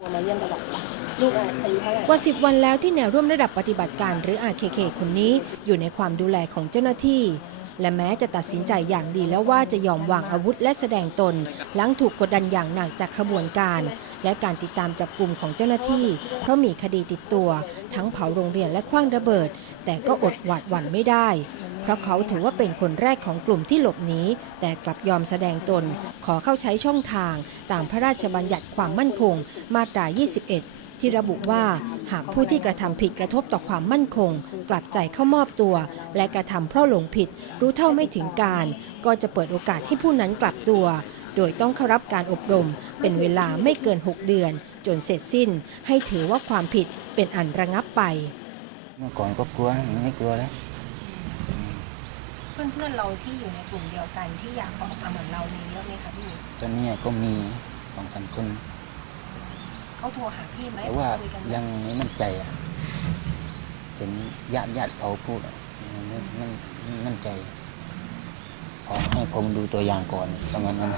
มาเยี่ยมตลอดลูกอายุเท่าไหร่กว่า10 วันแล้วที่แนวร่วมระดับปฏิบัติการหรือ RKK คนนี้อยู่ในความดูแลของเจ้าหน้าที่ และแม้จะตัดสินใจอย่างดีแล้วว่าจะยอมวางอาวุธและแสดงตน หลังถูกกดดันอย่างหนักจากขบวนการ และการติดตามจับกลุ่มของเจ้าหน้าที่ เพราะมีคดีติดตัว ทั้งเผาโรงเรียนและคว้างระเบิด แต่ก็อดหวาดหวั่นไม่ได้ ราะเขาถือว่าเป็นคนแรกของกลุ่มที่หลบหนีแต่กลับยอมแสดงตน ขอเข้าใช้ช่องทาง ตามพระราชบัญญัติความมั่นคง มาตรา 21 ที่ระบุว่าหากผู้ที่กระทำผิดกระทบต่อความมั่นคง กลับใจเข้ามอบตัว และกระทำเพราะหลงผิด รู้เท่าไม่ถึงการ ก็จะเปิดโอกาสให้ผู้นั้นกลับตัว โดยต้องเข้ารับการอบรม เป็นเวลาไม่เกิน 6 เดือน จนเสร็จสิ้น ให้ถือว่าความผิดเป็นอันระงับไป เมื่อก่อนก็กลัวไม่กลัวแล้ว เพื่อนๆเราที่อยู่ในกลุ่มเดียวกันที่อยากออกมาเหมือนเรามีเยอะไหมคะพี่ตอนนี้ก็มีสองสามคนเขาโทรหาพี่ไหมแต่ว่าคุยกันไหมยังไม่มั่นใจอะเห็นญาติญาติเขาพูดอะไม่ไม่ไม่มั่นใจขอให้ผมดูตัวอย่างก่อนประมาณนั้น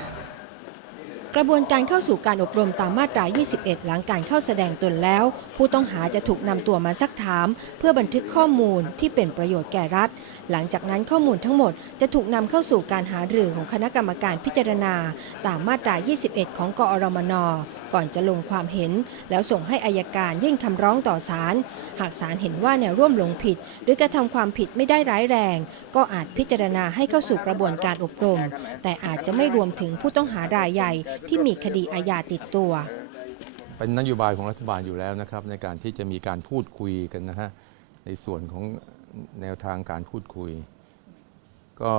กระบวนการเข้าสู่การอบรมตามมาตรา 21 หลังการเข้าแสดงตนแล้ว ผู้ต้องหาจะถูกนำตัวมาซักถาม เพื่อบันทึกข้อมูลที่เป็นประโยชน์แก่รัฐ หลังจากนั้นข้อมูลทั้งหมดจะถูกนำเข้าสู่การหารือของคณะกรรมการพิจารณา ตามมาตรา 21 ของกอรมน ก่อนจะลงความเห็น แล้วส่งให้อายการยื่นคำร้องต่อศาลหากศาลเห็นว่าแนวร่วมหลงผิด หรือกระทำความผิดไม่ได้ร้ายแรง ก็อาจพิจารณาให้เข้าสู่กระบวนการอบรม แต่อาจจะไม่รวมถึงผู้ต้องหารายใหญ่ที่มีคดีอาญาติดตัว เป็นนโยบายของรัฐบาลอยู่แล้วนะครับในการที่จะมีการพูดคุยกันนะฮะในส่วนของแนวทางการพูดคุย ก็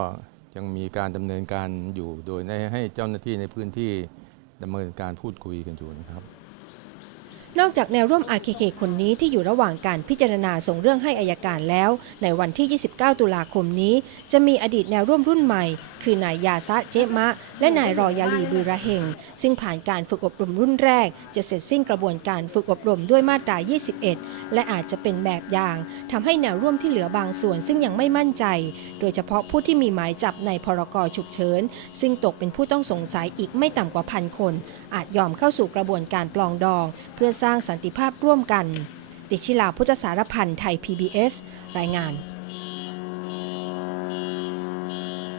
ยังมีการดำเนินการอยู่โดยให้เจ้าหน้าที่ในพื้นที่ ดำเนินการพูดคุยกันอยู่นะครับนอกจากแนวร่วม RKK คนนี้ที่อยู่ระหว่างการพิจารณาส่งเรื่องให้อายการแล้ว ในวันที่ 29 ตุลาคมนี้ จะมีอดีตแนวร่วมรุ่นใหม่คือนายยาซะเจมะ และนายรอยาลีบือระเฮงซึ่งผ่านการฝึกอบรมรุ่นแรก จะเสร็จสิ้นกระบวนการฝึกอบรมด้วยมาตรา 21 และอาจจะเป็นแบบอย่างทำให้แนวร่วมที่เหลือบางส่วนซึ่งยังไม่มั่นใจ โดยเฉพาะผู้ที่มีหมายจับในพรกฉุกเฉินซึ่งตกเป็นผู้ต้องสงสัยอีกไม่ต่ำกว่าพันคน อาจยอมเข้าสู่กระบวนการปลองดอง เพื่อสร้างสันติภาพร่วมกัน ติชิลาพุทธสารพันธ์ไทย PBS รายงาน